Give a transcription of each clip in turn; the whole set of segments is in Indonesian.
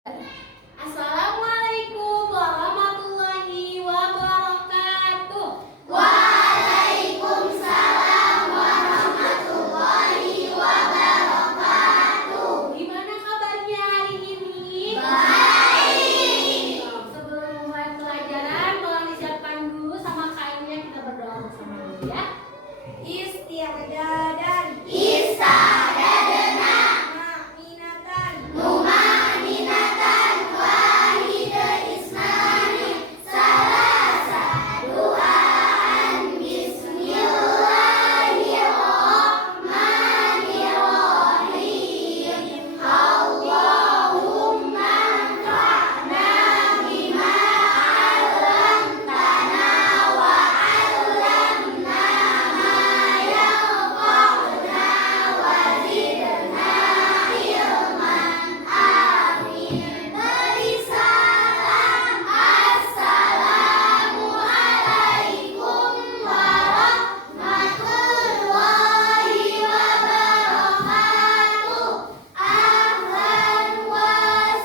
Assalamualaikum warahmatullahi wabarakatuh. Waalaikumsalam warahmatullahi wabarakatuh. Gimana kabarnya hari ini? Baik. Sebelum mulai pelajaran, tolong disiapkan dulu sama kainnya, kita berdoa bersama dulu ya. Isti'dadan. Ista'dadna. Ma'minatan. Mu'minatan. Wahidul isnani. Salasa. Du'aan. Bismillahirrahmanirrahim. Allahumma anfa'na bima 'allamtana wa 'allamna ma yanfa'una wa zidna ilman. Amin. Beri salam. Assalamu alaikum warahmatullahi wabarakatuh. Ahlan wa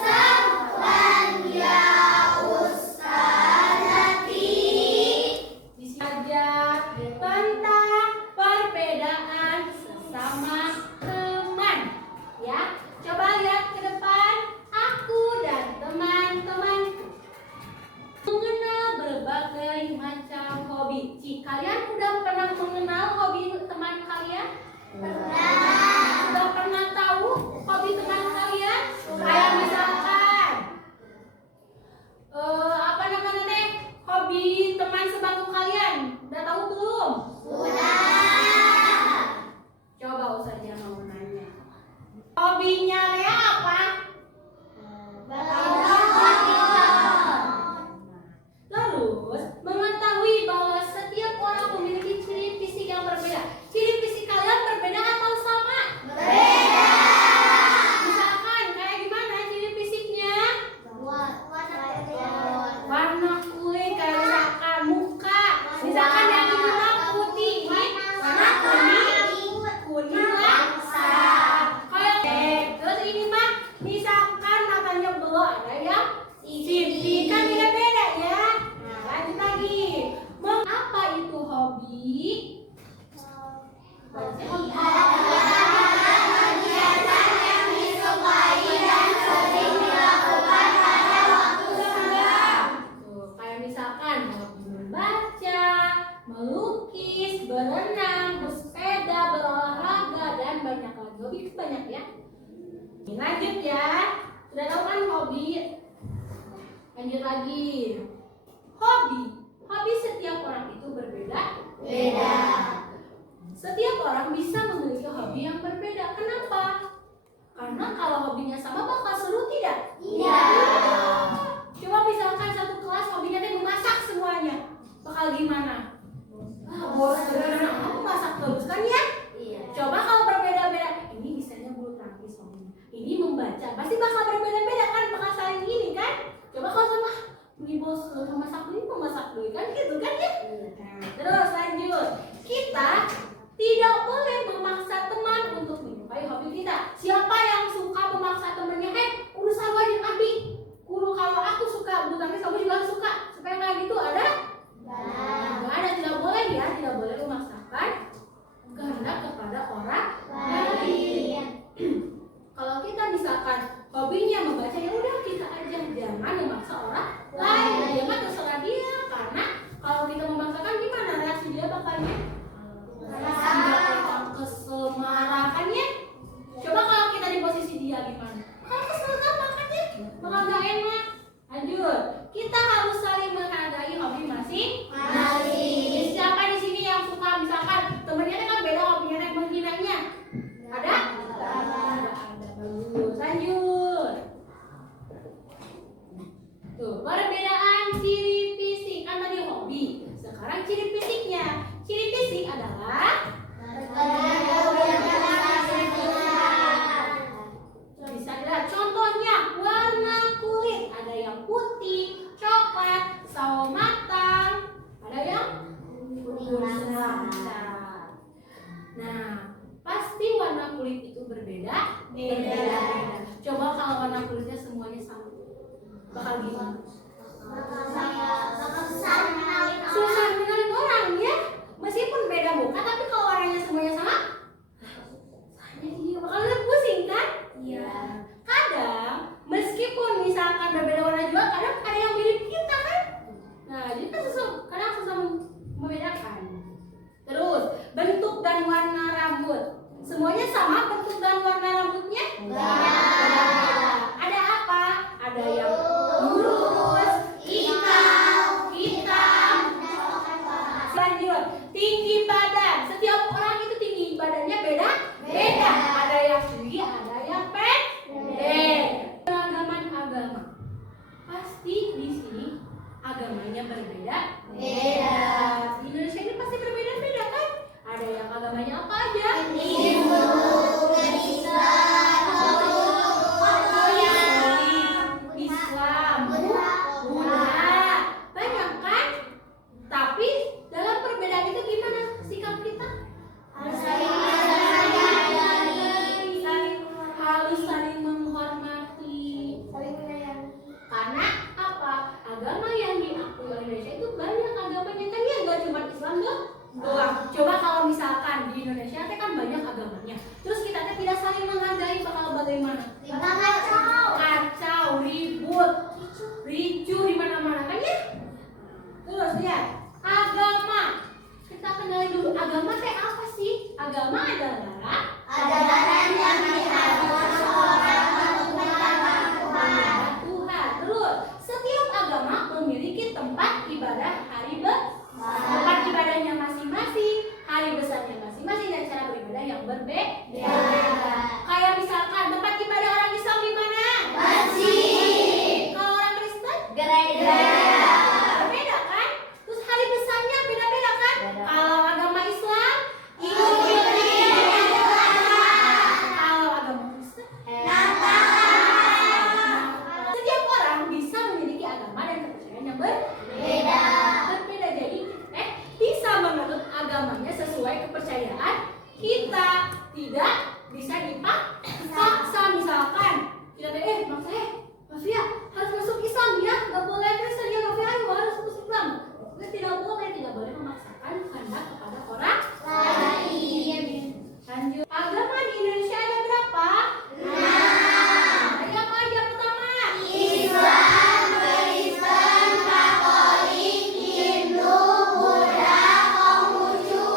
sahlan ya ustazati. Belajar tentang perbedaan sesama teman. Ya, coba lihat ke depan. Aku dan teman-temanku mengenal berbagai macam hobi. Kalian udah pernah mengenal hobi teman kalian? Sudah pernah tahu hobi teman kalian? Kayak misalkan apa namanya teh? Hobi teman sebangku kalian. Udah tahu belum? Coba Ustazah mau nanya. Hobinya Lea apa? Terus mengetahui bahwa setiap orang memiliki ciri fisik yang berbeda. Ciri fisik kalian berbeda atau sama? Misalkan kayak gimana ciri fisiknya? Warna kulit, kayak misalkan muka. Misalkan yang ini putih, ini warna kuning langsat. Terus ini mah misalkan matanya belok, ada yang sipit, kan beda-beda ya. Nah, lanjut lagi. Apa itu hobi? Tuh, kayak misalkan hobi membaca, melukis, berenang, bersepeda, berolahraga, dan banyak lagi. Hobi itu banyak ya. Lanjut ya. Sudah tahu kan hobi? Lanjut lagi. Hobi. Hobi setiap orang itu berbeda. Setiap orang bisa memiliki hobi yang berbeda. Kenapa? Karena kalau hobinya sama bakal seru tidak? Coba misalkan satu kelas hobinya teh memasak semuanya. Bakal gimana? Bosan. Aku masak terus kan ya? Coba kalau berbeda-beda. Ini misalnya bulu tangkis hobinya. Ini membaca. Pasti bakal berbeda-beda kan? Bakal saling ini kan? Coba kalau sama ini bos memasak dulu kan gitu kan ya? Nah, terus lanjut. Kita tidak boleh memaksa teman untuk menyukai hobi kita. Siapa yang suka memaksa temannya? Urusan wajib abi. Guru kalau aku suka bulu tangkis, kamu juga suka. Supaya nggak gitu ada? Nggak ada, tidak boleh ya, tidak boleh memaksakan kehendak kepada orang lain. Kalau kita misalkan hobinya membaca, ya udah kita aja, jangan memaksa orang lain. Dia mah terserah dia, karena kalau kita memaksakan gimana reaksi dia bakalnya? Tidak kesel, marah kan ya? Coba kalau kita di posisi dia gimana? Kalau kesel sama kan ya? Bakal gak enak. Lanjut, kita harus saling menghargai hobi masing-masing. Siapa di sini yang suka misalkan temennya kan beda hobinya menghinanya? Ada? Ada. Bagus. Lanjut. Tuh, perbedaan ciri fisik. Kan tadi hobi. Sekarang ciri fisiknya. Ciri fisik adalah bisa dilihat contohnya warna kulit. Ada yang putih, coklat, Bakal gimana? Susah mengenalin Susah mengenalin orang ya. Meskipun beda muka, tapi kalau orangnya semuanya sama, bakal pusing kan? Iya. Kadang meskipun misalkan berbeda warna juga, kadang ada yang mirip kita kan? Nah, jadi kan kadang susah membedakan. Terus bentuk dan warna rambut, semuanya sama bentuk dan warna rambutnya? Beda. Ada apa? Ada yang lurus, hitam. Lanjut, tinggi badan. Setiap orang itu tinggi badannya beda. Ada yang tinggi, ada yang pendek. Keragaman agama. Pasti di sini agamanya berbeda. Di Indonesia ini pasti berbeda-beda kan? Ada yang agamanya apa aja? Hindu, Kristen, Islam, Buddha. Banyak kan? Tapi dalam perbedaan itu gimana sikap kita? Saling menghormati. Karena apa? Agama yang diakui oleh Indonesia itu banyak agamanya kan ya, nggak cuma Islam doang. Coba kalau misalkan di Indonesia kan banyak agamanya, terus kita tidak saling menghargai, bakal bagaimana? Kacau, ribut, ricu di mana-mana kan ya? Terus lihat agama. Kita kenali dulu agama teh apa sih? Agama adalah ajaran yang diajarkan seorang Tuhan. Terus setiap agama memiliki tempat ibadah tempat ibadahnya masing-masing, hari besarnya masing-masing, dan cara beribadah yang berbeda. Kayak misalkan tempat ibadah orang Islam di mana? Masjid. Kalau orang Kristen? Gereja. Berbeda kan? Terus hari besarnya beda-beda kan? Kalau agama Islam, Idul Fitri. kalau agama Kristen, Natal. setiap orang bisa memiliki agama dan kepercayaan yang berbeda. Jadi bisa menurut agamanya sesuai kepercayaan kita, tidak bisa dipaksa. Misalkan kita Mafia harus masuk Islam ya, nggak boleh Kristen ya Mafia, ayo harus masuk Islam. Tidak boleh memaksakan kehendak kepada orang lain. Lanjut, agama di Indonesia ada berapa? Ada apa aja pertama? Islam, Kristen, Katolik, Hindu, Buddha, Konghucu.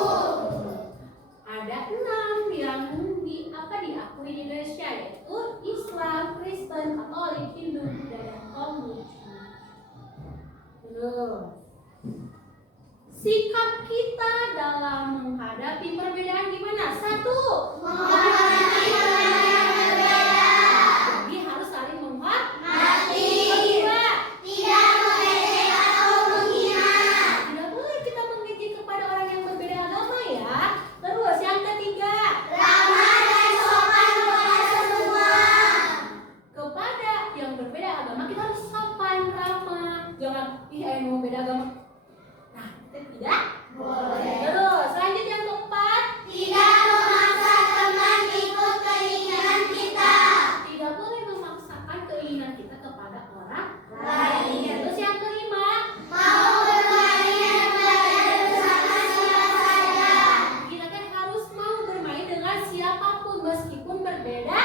Ada 6 yang diakui di Indonesia, yaitu Islam, Kristen, Katolik, Hindu, Buddha, dan Konghucu. Terus sikap kita dalam menghadapi perbedaan gimana? 1. Menghormati orang yang berbeda. Jadi harus saling menghormati. Mati. Kedua, Tidak mengejek atau menghina. tidak boleh kita mengejek kepada orang yang berbeda agama ya. Terus yang ketiga, Ramah dan sopan kepada semua. kepada yang berbeda agama kita harus sopan, ramah. Jangan yang beda agama. Nah, kita tidak Boleh. Terus lanjut yang keempat, Tidak memaksa teman ikut keinginan kita. tidak boleh memaksakan keinginan kita kepada orang Lain. Terus yang kelima, Mau bermain dan belajar bersama siapa saja. kita kan harus mau bermain dengan siapapun meskipun berbeda.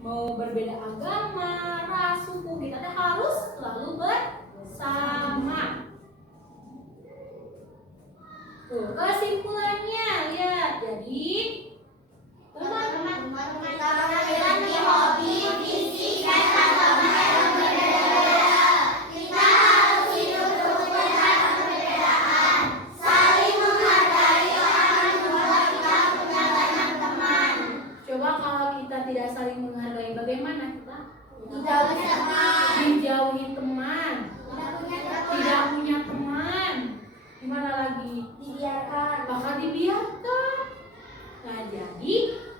Mau berbeda agama, ras, suku, kita kan harus selalu bersama. Tuh, kesimpulannya lihat. Jadi Teman-teman kita memiliki hobi, visi, dan agama yang berbeda. Kita harus hidup rukun atas perbedaan. Saling menghargai akan membuat kita punya banyak teman. coba kalau kita tidak saling menghargai, bagaimana kita? Tidak punya teman. Dijauhi teman, tidak punya teman. Gimana lagi? Dibiarkan. Bakal dibiarkan. Nah, jadi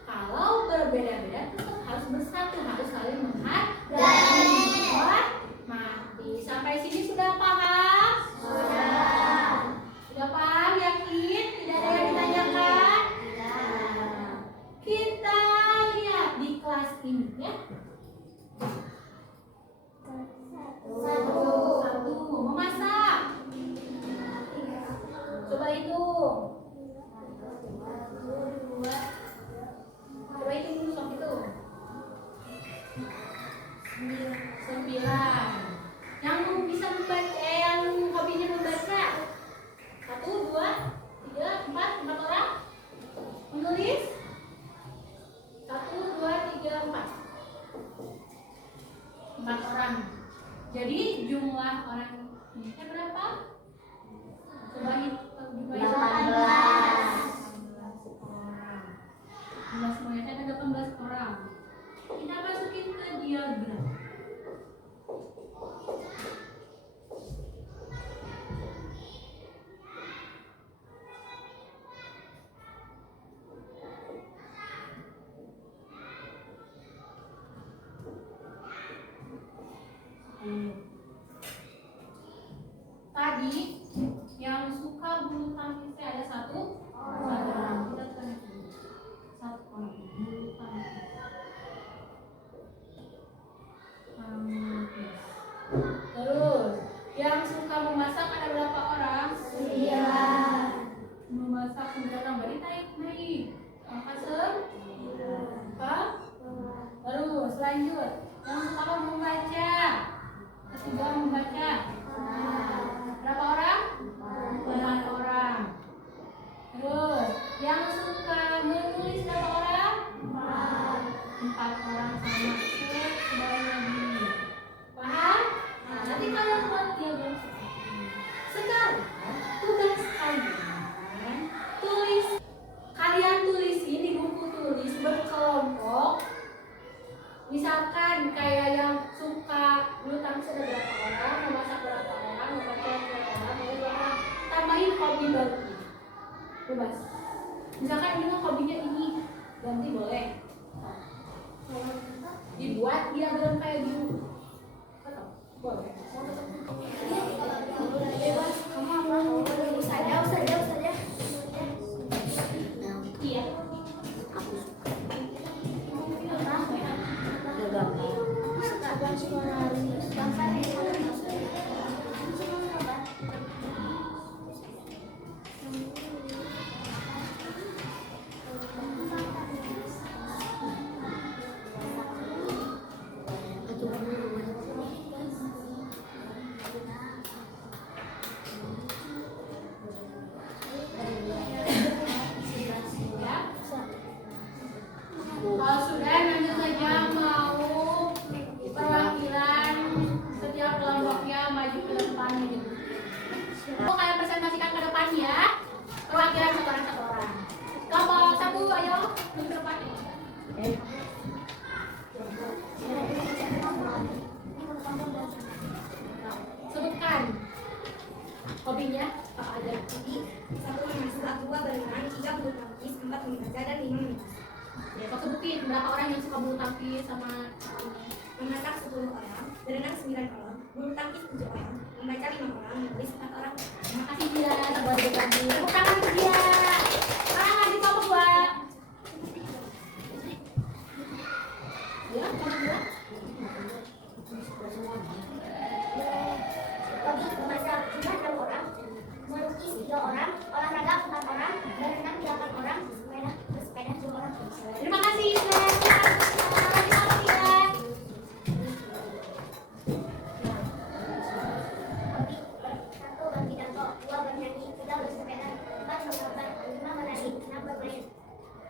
kalau berbeda-beda tetap harus bersatu, harus saling menghargai, menghormati. Sampai sini sudah paham? Sudah paham? Yakin? Tidak ada yang ditanyakan? Kita lihat di kelas ini ya. 4? 4 orang. Jadi jumlah orang ini berapa? Coba hitung juga. 18. 18 orang. Jumlah semuanya ada 18 orang. Kita masukin ke diagram. Tadi yang suka bulu tangkisnya ada satu orang. Kita tulis dulu. Satu orang bulu tangkis. Terus yang suka memasak ada berapa orang? 9. Memasak 9 orang, berarti naik. Angka terus lanjut. Yang suka membaca, ketiga membaca. Berapa orang? 8 orang. Terus yang suka menulis berapa orang? 4 orang sama. Kembali lagi. Paham? Nah, nanti kalian buat diagram seperti ini. Sekarang tugas kalian tulis. Kalian tulisin di buku tulis berkelompok. Misalkan kayak yang suka bulu tangkis ada berapa orang, memasak berapa orang, membaca berapa orang, menulis berapa orang. Tambahin hobi baru. Bebas. Misalkan ini mah hobinya ini, ganti boleh. Dibuat diagram kayak gitu. Boleh. Bebas. Kamu apa? Ustazah. Iya. Kalau sudah nanti saja mau perwakilan setiap kelompoknya maju ke depan gitu. Kalian presentasikan ke depan ya. Perwakilan satu orang. Kelompok 1 ayo ke depan. Sebutkan hobinya apa aja. 1 memasak, 2 berenang, 3 bulu tangkis, 4 membaca, dan 5 memitas. Ya, kau sebutin berapa orang yang suka bulu tangkis sama Memasak 10 orang, berenang 9 orang, bulu tangkis 7 orang, membaca 5 orang, menulis 4 orang. Terima kasih dia buat berbagi. Tepuk tangan untuk dia. Sekarang lanjut kelompok 2. Ya, kelompok 2. Hobi memasak cuma 6 orang, melukis 3 orang, olahraga 4 orang, berenang 8 orang, bersepeda 2 orang. Terima kasih. Hobi 1 berpidato, 2 bernyanyi, 3 bersepeda, 4 menggambar, 5 menari, 6 bermain.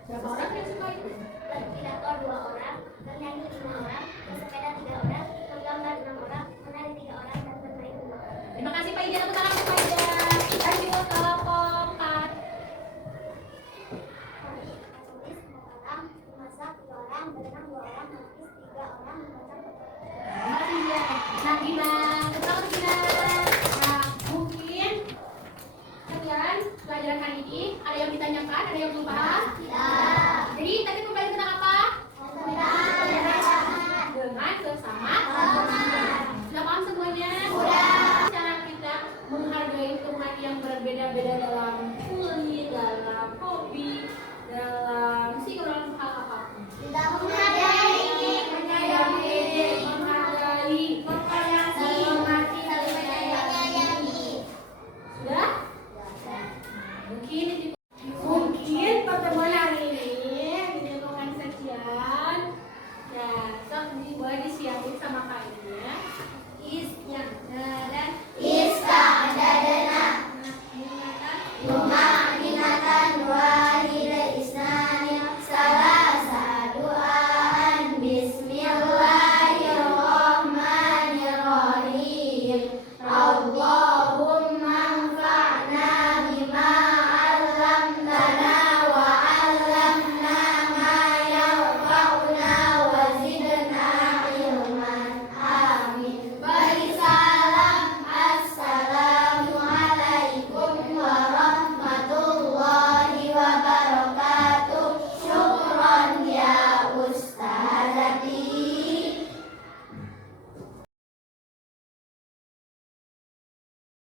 Berapa orang yang suka itu? Berpidato 2 orang, bernyanyi 5 orang, bersepeda 3 orang, menggambar 6 orang, menari 3 orang, dan bermain 5 orang. Terima kasih Pak Ida. Tepuk tangan untuk Pak Ida. Lanjut kelompok 4. Hobi menulis 4 orang, memasak 2 orang, berenang 2 orang, melukis 3 orang, membaca